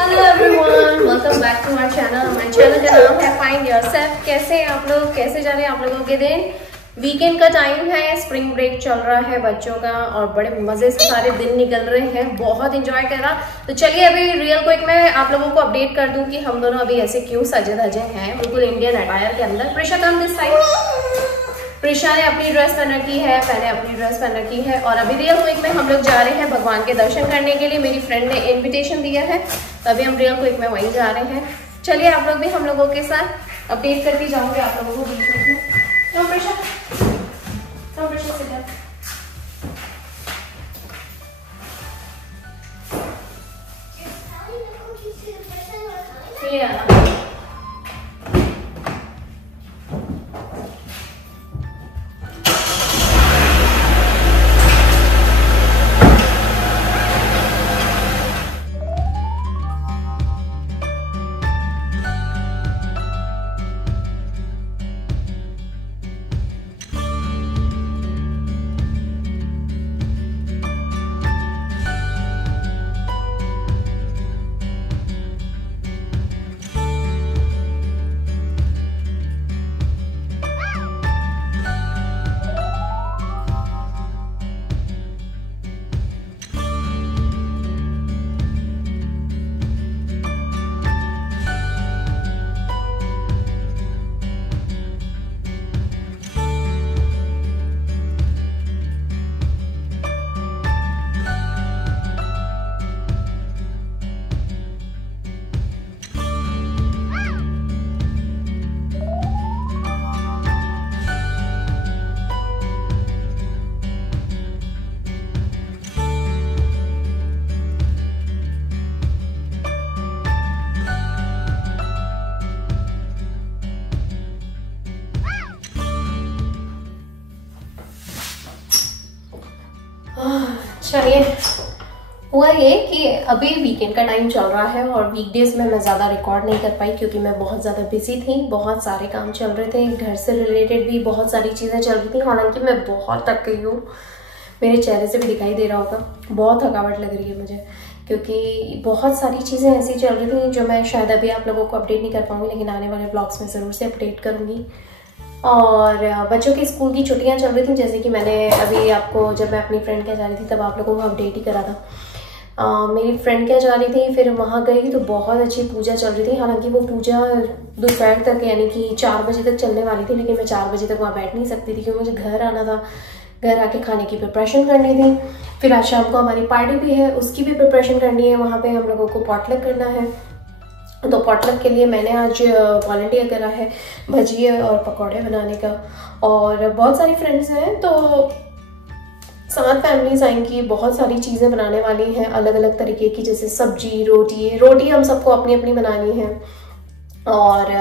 Hello everyone, welcome back to our channel. हमारे channel का नाम है फाइंड योरसेल्फ। कैसे हैं आप लोग? कैसे जा रहे हैं आप लोगों के दिन? वीकेंड का टाइम है, स्प्रिंग ब्रेक चल रहा है बच्चों का और बड़े मजे से सारे दिन निकल रहे हैं, बहुत एंजॉय कर रहा। तो चलिए अभी रियल क्विक मैं आप लोगों को अपडेट कर दूं कि हम दोनों अभी ऐसे क्यों सजे धजे हैं, बिल्कुल इंडियन अटायर के अंदर। Prisha come this side. Prisha ने अपनी ड्रेस पहन रखी है, मैंने अपनी ड्रेस पहन रखी है और अभी रियल क्विक में हम लोग जा रहे हैं भगवान के दर्शन करने के लिए। मेरी फ्रेंड ने इनविटेशन दिया है, तभी हम रियल क्विक में वहीं जा रहे हैं। चलिए आप लोग भी हम लोगों के साथ अपडेट करती जाऊंगी आप लोगों को बीच में। तो प्रिशा से चलिए, हुआ ये कि अभी वीकेंड का टाइम चल रहा है और वीकडेज में मैं ज़्यादा रिकॉर्ड नहीं कर पाई क्योंकि मैं बहुत ज़्यादा बिजी थी। बहुत सारे काम चल रहे थे, घर से रिलेटेड भी बहुत सारी चीज़ें चल रही थी। हालांकि मैं बहुत थक गई हूँ, मेरे चेहरे से भी दिखाई दे रहा होगा, बहुत थकावट लग रही है मुझे क्योंकि बहुत सारी चीज़ें ऐसी चल रही थी जो मैं शायद अभी आप लोगों को अपडेट नहीं कर पाऊँगी, लेकिन आने वाले ब्लॉग्स में ज़रूर से अपडेट करूँगी। और बच्चों की स्कूल की छुट्टियां चल रही थी, जैसे कि मैंने अभी आपको जब मैं अपनी फ्रेंड के जा रही थी तब आप लोगों को अपडेट ही करा था। मेरी फ्रेंड क्या जा रही थी, फिर वहाँ गई तो बहुत अच्छी पूजा चल रही थी। हालांकि वो पूजा दोपहर तक यानी कि 4 बजे तक चलने वाली थी, लेकिन मैं 4 बजे तक वहाँ बैठ नहीं सकती थी क्योंकि मुझे घर आना था, घर आके खाने की प्रिपरेशन करनी थी। फिर आज शाम को हमारी पार्टी भी है, उसकी भी प्रिपरेशन करनी है। वहाँ पे हम लोगों को पॉटलक करना है, तो पॉटलक के लिए मैंने आज वॉलंटियर करा है भजिए और पकौड़े बनाने का। और बहुत सारी फ्रेंड्स हैं तो 7 फैमिलीज आएंगी, बहुत सारी चीज़ें बनाने वाली हैं अलग अलग तरीके की, जैसे सब्जी, रोटी हम सबको अपनी अपनी बनानी है। और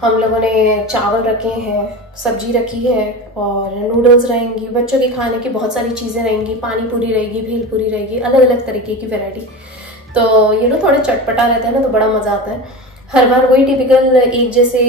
हम लोगों ने चावल रखे हैं, सब्जी रखी है और नूडल्स रहेंगी, बच्चों के खाने की बहुत सारी चीज़ें रहेंगी, पानी पूरी रहेगी, भेलपूरी रहेगी, अलग अलग तरीके की वैरायटी। तो थोड़ा चटपटा रहता है ना, तो बड़ा मज़ा आता है। हर बार वही टिपिकल एक जैसे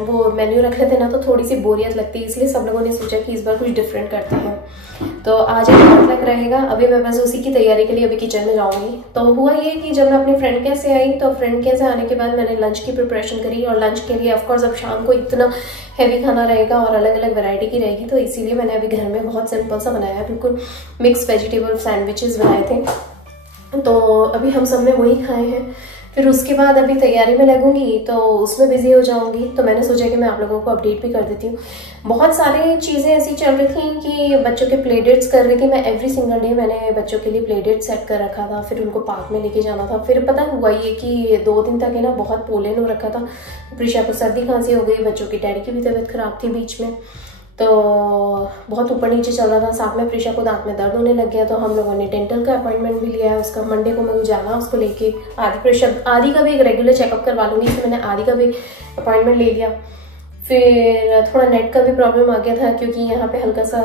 वो मेन्यू रख लेते हैं ना तो थोड़ी सी बोरियत लगती है, इसलिए सब लोगों ने सोचा कि इस बार कुछ डिफरेंट करते हैं। तो आज एक पॉटलक रहेगा। अभी मैं बस उसी की तैयारी के लिए अभी किचन में जाऊंगी। तो हुआ ये कि जब मैं अपनी फ्रेंड के से आई तो फ्रेंड के से आने के बाद मैंने लंच की प्रिपरेशन करी और लंच के लिए ऑफकोर्स अब शाम को इतना हैवी खाना रहेगा और अलग अलग वैरायटी की रहेगी, तो इसीलिए मैंने अभी घर में बहुत सिंपल सा बनाया, बिल्कुल मिक्स वेजिटेबल सैंडविचेस बनाए थे। तो अभी हम सब ने वही खाए हैं। फिर उसके बाद अभी तैयारी में लगूंगी तो उसमें बिजी हो जाऊंगी, तो मैंने सोचा कि मैं आप लोगों को अपडेट भी कर देती हूँ। बहुत सारी चीज़ें ऐसी चल रही थी कि बच्चों के प्ले डेट्स कर रही थी मैं। एवरी सिंगल डे मैंने बच्चों के लिए प्ले डेट सेट कर रखा था, फिर उनको पार्क में लेके जाना था। फिर पता हुआ ये कि 2 दिन तक ना बहुत पोलन हो रखा था, प्रिशा को सर्दी खांसी हो गई, बच्चों की डैडी की भी तबीयत खराब थी बीच में, तो बहुत ऊपर नीचे चल रहा था। साथ में प्रिशा को दांत में दर्द होने लग गया, तो हम लोगों ने डेंटल का अपॉइंटमेंट भी लिया है उसका। मंडे को मुझे जाना उसको लेके। आदि का भी एक रेगुलर चेकअप करवा लूँगी, इसलिए मैंने आदि का भी अपॉइंटमेंट ले लिया। फिर थोड़ा नेट का भी प्रॉब्लम आ गया था क्योंकि यहाँ पे हल्का सा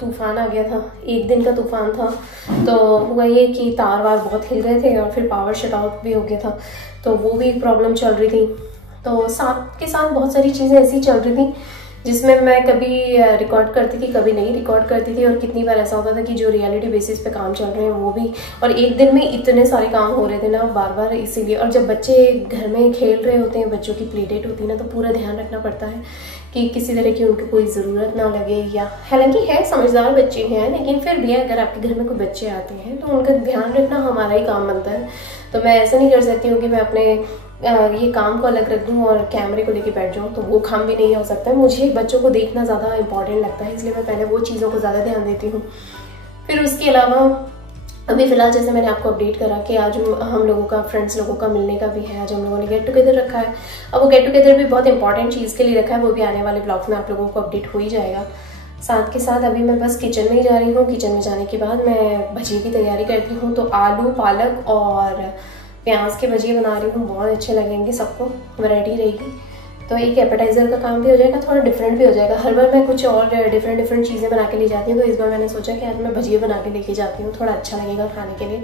तूफान आ गया था, 1 दिन का तूफान था। तो हुआ ये कि तार वार बहुत हिल रहे थे और फिर पावर शट आउट भी हो गया था, तो वो भी एक प्रॉब्लम चल रही थी। तो साथ के साथ बहुत सारी चीज़ें ऐसी चल रही थी जिसमें मैं कभी रिकॉर्ड करती थी, कभी नहीं रिकॉर्ड करती थी, और कितनी बार ऐसा होता था कि जो रियलिटी बेसिस पे काम चल रहे हैं वो भी, और एक दिन में इतने सारे काम हो रहे थे ना बार बार, इसीलिए। और जब बच्चे घर में खेल रहे होते हैं, बच्चों की प्ले डेट होती है ना, तो पूरा ध्यान रखना पड़ता है कि किसी तरह की उनको कोई ज़रूरत ना लगे, या हालांकि है समझदार बच्चे हैं, लेकिन फिर भी अगर आपके घर में कोई बच्चे आते हैं तो उनका ध्यान रखना हमारा ही काम बनता है। तो मैं ऐसा नहीं कर सकती हूँ कि मैं अपने ये काम को अलग रख दूँ और कैमरे को लेके बैठ जाऊँ, तो वो काम भी नहीं हो सकता है। मुझे बच्चों को देखना ज़्यादा इंपॉर्टेंट लगता है, इसलिए मैं पहले वो चीज़ों को ज़्यादा ध्यान देती हूँ। फिर उसके अलावा अभी फ़िलहाल जैसे मैंने आपको अपडेट करा कि आज हम लोगों का, फ्रेंड्स लोगों का मिलने का भी है, आज हम लोगों ने गेट टुगेदर रखा है। अब वो गेट टुगेदर भी बहुत इंपॉर्टेंट चीज़ के लिए रखा है, वो भी आने वाले ब्लॉग्स में आप लोगों को अपडेट हो ही जाएगा। साथ के साथ अभी मैं बस किचन में ही जा रही हूँ। किचन में जाने के बाद मैं भजिए की तैयारी करती हूँ, तो आलू, पालक और प्याज के भजिए बना रही हूँ, बहुत अच्छे लगेंगे सबको, वैरायटी रहेगी। तो एक एपेटाइज़र का काम भी हो जाएगा, थोड़ा डिफरेंट भी हो जाएगा। हर बार मैं कुछ और डिफरेंट चीज़ें बना के ले जाती हूँ, तो इस बार मैंने सोचा कि आज मैं भजिए बना के लेके जाती हूँ, थोड़ा अच्छा लगेगा खाने के लिए।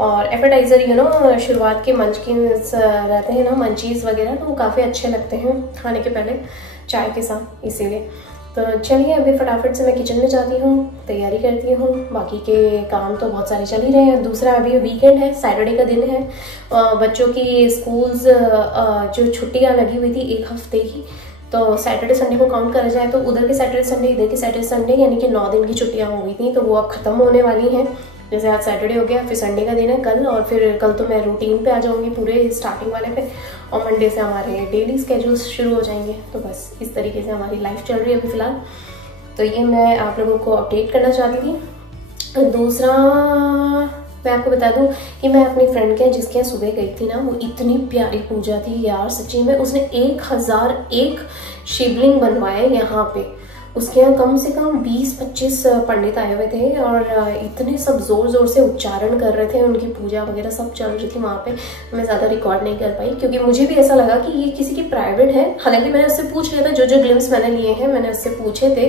और एपेटाइज़र शुरुआत के मंचकिंस रहते हैं ना, मंचीज़ वगैरह, तो वो काफ़ी अच्छे लगते हैं खाने के पहले चाय के साथ, इसीलिए। तो चलिए अभी फटाफट से मैं किचन में जाती हूँ, तैयारी करती हूँ। बाकी के काम तो बहुत सारे चल ही रहे हैं। दूसरा अभी वीकेंड है, सैटरडे का दिन है, बच्चों की स्कूल्स जो छुट्टियाँ लगी हुई थी 1 हफ्ते की, तो सैटरडे संडे को काउंट करा जाए तो उधर के सैटरडे संडे, इधर के सैटरडे संडे, यानी कि 9 दिन की छुट्टियाँ हो गई थी, तो वो अब ख़त्म होने वाली हैं। जैसे आज सैटरडे हो गया, फिर संडे का दिन है कल, और फिर कल तो मैं रूटीन पे आ जाऊँगी पूरे स्टार्टिंग वाले पे, और मंडे से हमारे डेली स्केड्यूल्स शुरू हो जाएंगे। तो बस इस तरीके से हमारी लाइफ चल रही है अभी फ़िलहाल। तो ये मैं आप लोगों को अपडेट करना चाहती थी। दूसरा मैं आपको बता दूं कि मैं अपनी फ्रेंड के जिसके यहाँ सुबह गई थी ना, वो इतनी प्यारी पूजा थी यार, सच्ची में। उसने 1001 शिवलिंग बनवाए यहाँ पे। उसके यहाँ कम से कम 20-25 पंडित आए हुए थे, और इतने सब जोर जोर से उच्चारण कर रहे थे, उनकी पूजा वगैरह सब चल रही थी वहाँ पे। मैं ज़्यादा रिकॉर्ड नहीं कर पाई, क्योंकि मुझे भी ऐसा लगा कि ये किसी की प्राइवेट है। हालांकि मैंने उससे पूछ लिया था, जो ग्लिम्स मैंने लिए हैं मैंने उससे पूछे थे,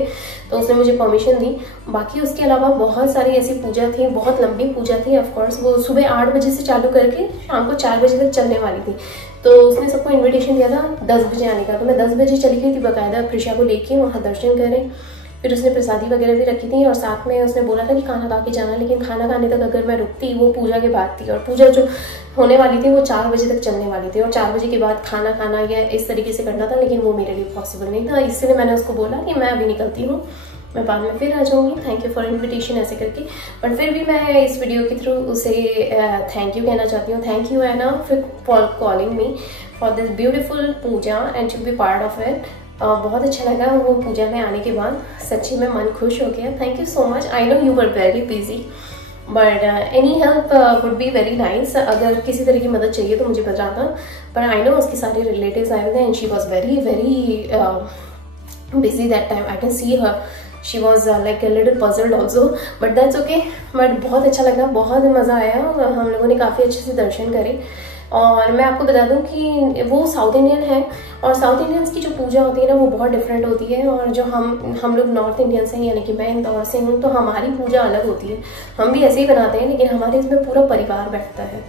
तो उसने मुझे परमिशन दी। बाकी उसके अलावा बहुत सारी ऐसी पूजा थी, बहुत लंबी पूजा थी। ऑफकोर्स वो सुबह 8 बजे से चालू करके शाम को 4 बजे तक चलने वाली थी। तो उसने सबको इनविटेशन दिया था 10 बजे आने का, तो मैं 10 बजे चली गई थी बाकायदा प्रिशा को लेके वहाँ दर्शन करें। फिर उसने प्रसादी वगैरह भी रखी थी, और साथ में उसने बोला था कि खाना खा के जाना, लेकिन खाना खाने तक अगर मैं रुकती, वो पूजा के बाद थी, और पूजा जो होने वाली थी वो 4 बजे तक चलने वाली थी, और 4 बजे के बाद खाना खाना या इस तरीके से करना था, लेकिन वो मेरे लिए पॉसिबल नहीं था। इसलिए मैंने उसको बोला कि मैं अभी निकलती हूँ, मैं बाद में फिर आ जाऊँगी, थैंक यू फॉर इन्विटेशन, ऐसे करके। बट फिर भी मैं इस वीडियो के थ्रू उसे थैंक यू कहना चाहती हूँ। Thank you Anna for calling me for this beautiful puja and to be part of it. बहुत अच्छा लगा वो पूजा में आने के बाद, सच्ची में मन खुश हो गया। Thank you so much. I know you were very busy, but any help would be very nice. अगर किसी तरह की मदद चाहिए तो मुझे बताना। पर आई नो उसके सारे रिलेटिव्स आए थे, and she was very busy that time. I can see her. She was like a little puzzled also, but that's okay. But बहुत अच्छा लगा, बहुत मज़ा आया, हम लोगों ने काफ़ी अच्छे से दर्शन करे। और मैं आपको बता दूं कि वो साउथ इंडियन है, और साउथ इंडियंस की जो पूजा होती है ना वो बहुत डिफरेंट होती है, और जो हम लोग नॉर्थ इंडियंस हैं, यानी कि मैं इंदौर से हूँ, तो हमारी पूजा अलग होती है। हम भी ऐसे ही बनाते हैं, लेकिन हमारे इसमें पूरा परिवार बैठता है,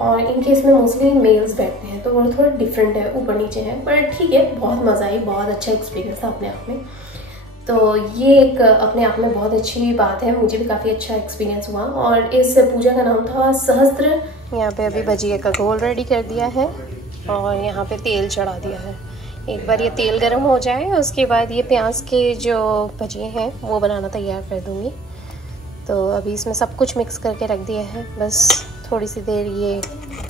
और इनके इसमें मोस्टली मेल्स बैठते हैं, तो वो थोड़ा डिफरेंट है, ऊपर नीचे है, पर ठीक है, बहुत मज़ा आई, बहुत अच्छा एक्सपीरियंस था अपने आप में। तो ये एक अपने आप में बहुत अच्छी बात है, मुझे भी काफ़ी अच्छा एक्सपीरियंस हुआ। और इस पूजा का नाम था सहस्त्र। यहाँ पे अभी भजिए का घोल रेडी कर दिया है, और यहाँ पे तेल चढ़ा दिया है। एक बार ये तेल गर्म हो जाए, उसके बाद ये प्याज के जो भजिए हैं वो बनाना तैयार कर दूँगी। तो अभी इसमें सब कुछ मिक्स करके रख दिया है, बस थोड़ी सी देर ये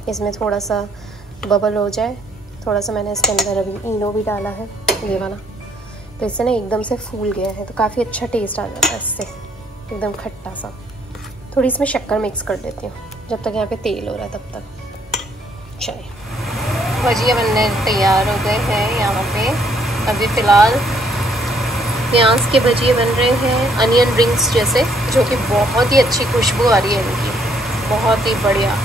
इसमें थोड़ा सा बबल हो जाए। थोड़ा सा मैंने इसके अंदर अभी इनो भी डाला है, ये वाला, तो इससे ना एकदम से फूल गया है, तो काफ़ी अच्छा टेस्ट आ जाता है इससे, एकदम खट्टा सा। थोड़ी इसमें शक्कर मिक्स कर देती हूँ जब तक यहाँ पे तेल हो रहा है तब तक। चलिए भजिया बनने तैयार हो गए हैं यहाँ पे। अभी फ़िलहाल प्याज के भजिए बन रहे हैं, अनियन रिंग्स जैसे, जो कि बहुत ही अच्छी खुशबू आ रही है इनकी, बहुत ही बढ़िया।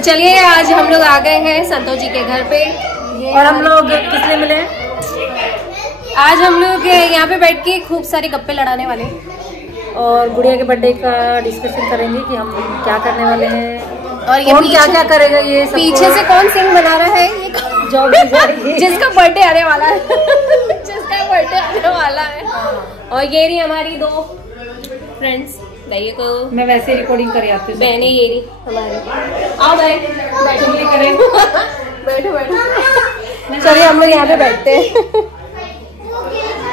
तो चलिए आज हम लोग आ गए हैं संतोष जी के घर पे। और हम लोग किस लिए मिले? आज हम लोग यहाँ पे बैठ के खूब सारे गप्पे लड़ाने वाले और गुड़िया के बर्थडे का डिस्कशन करेंगे कि हम क्या करने वाले हैं और ये क्या क्या करेगा। ये पीछे से कौन सिंह बना रहा है? ये जिसका बर्थडे आने वाला है जिसका बर्थडे आने वाला है। और ये रही हमारी दो फ्रेंड्स। ये को मैं वैसे रिकॉर्डिंग कर आती हूँ। बहने ये रही हमारी। आओ भाई बैठो करें बैठो बैठो। चलिए हम लोग यहाँ पे बैठते हैं।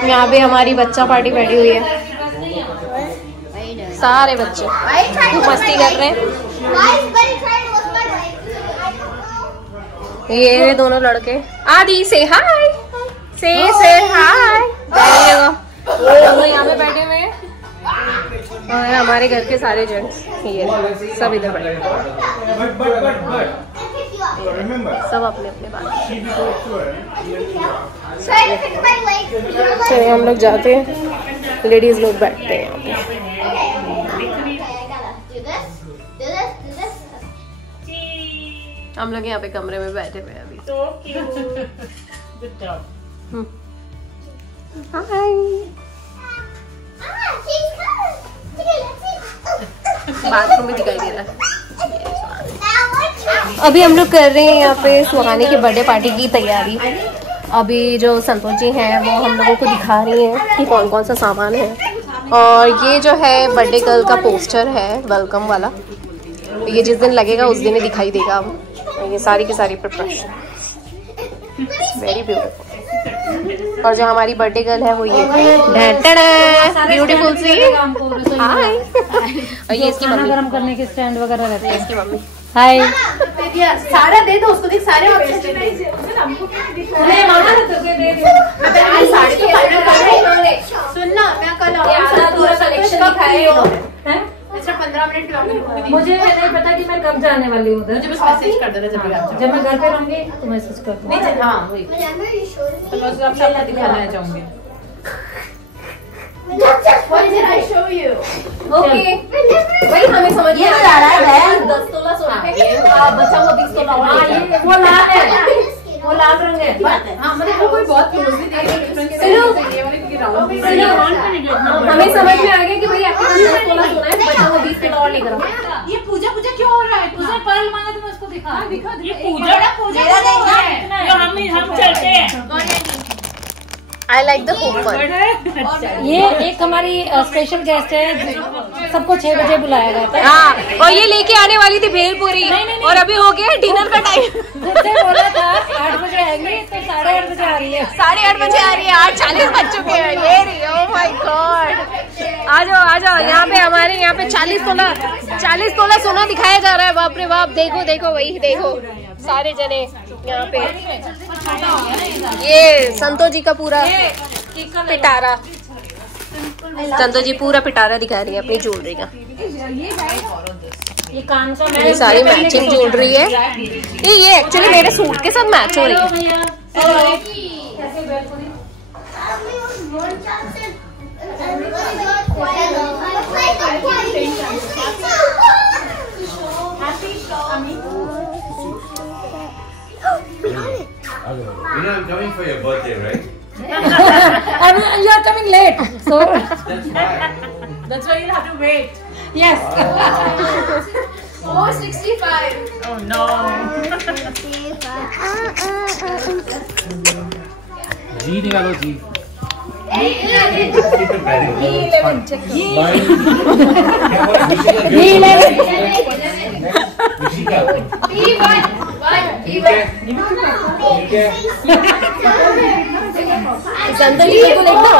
यहाँ पे हमारी बच्चा पार्टी बैठी हुई है। सारे बच्चे खूब मस्ती कर रहे हैं। ये दोनों लड़के आदि से हाय से हाय। हम लोग यहाँ पे बैठे हुए हैं और हमारे घर के सारे जेंट्स ये सब इधर बैठे सब अपने अपने बात। चलिए हम लोग जाते हैं। लेडीज लोग बैठते हैं यहाँ पे। हम लोग यहाँ पे कमरे में बैठे हुए हैं अभी। हाय बाथरूम में दिखाई दे रहा है। अभी हम लोग कर रहे हैं यहाँ पे सुहानी के बर्थडे पार्टी की तैयारी। अभी जो संतोष जी हैं वो हम लोगों को दिखा रही हैं कि कौन कौन सा सामान है। और ये जो है बर्थडे गर्ल का पोस्टर है वेलकम वाला। ये जिस दिन लगेगा उस दिन ही दिखाई देगा। ये सारी की सारी प्रिपरेशन वेरी ब्यूटीफुल। और जो हमारी बर्थडे गर्ल है वो ये ब्यूटीफुल सी हाय। और ये इसकी मम्मी गरम करने के स्टैंड वगैरह रहते हैं। इसकी मम्मी हाय। सारा दे दो उसको। देख सारे सुनना मैं कल पूरा कलेक्शन दिखाएगा। 15 मिनट मुझे नहीं पता कि मैं कब जाने वाली हूँ उधर। मुझे बस मैसेज कर देना जब मैं घर पे रहूंगी तो मैसेज कर दूँगी। हाँ वही तो मैं आपको दिखाना चाहूंगी। ओके भाई हमें समझ में आ रहा है 10 तोला सोना बचा हुआ 20 तोला वो लाल है वो लाल रंग है। हाँ मतलब कोई बहुत क्लोजली देख हमें समझ में आ गया कि भाई आपके पास 10 तोला सोना है बचा हुआ 20 तोला और लेकर आओ। ये पूजा क्यों हो रहा है? पूजा पर्ल मांगा तो मैं उसको दिखा। ये पूजा हम चलते हैं। I like the hoop one. ये एक हमारी स्पेशल गेस्ट है। सबको 6 बजे बुलाया गया था। हाँ और ये लेके आने वाली थी भेलपुरी और अभी हो गया डिनर का टाइम। बोला था 8 बजे आएंगे तो 8:30 बजे आ रही है। 8:30 बजे आ रही है। 8:40 बज चुके हैं। ये रही। Oh my God. आ जाओ यहाँ पे हमारे यहाँ पे 40 तोला सोना दिखाया जा रहा है। बाप रे बाप। देखो देखो वही देखो सारे जने यहाँ पे। ये संतोष जी का पूरा पिटारा। संतोष जी पूरा पिटारा दिखा रही है अपनी ज्वेलरी का। ये कान का ये सारी मैचिंग ज्वेलरी है। ये एक्चुअली मेरे सूट के साथ मैच हो रही है। You know I'm coming for your birthday, right? You are coming late, so That's why you have to wait. yes. 465. Oh no. जी निकालो जी। संतोष जी को लिख दो।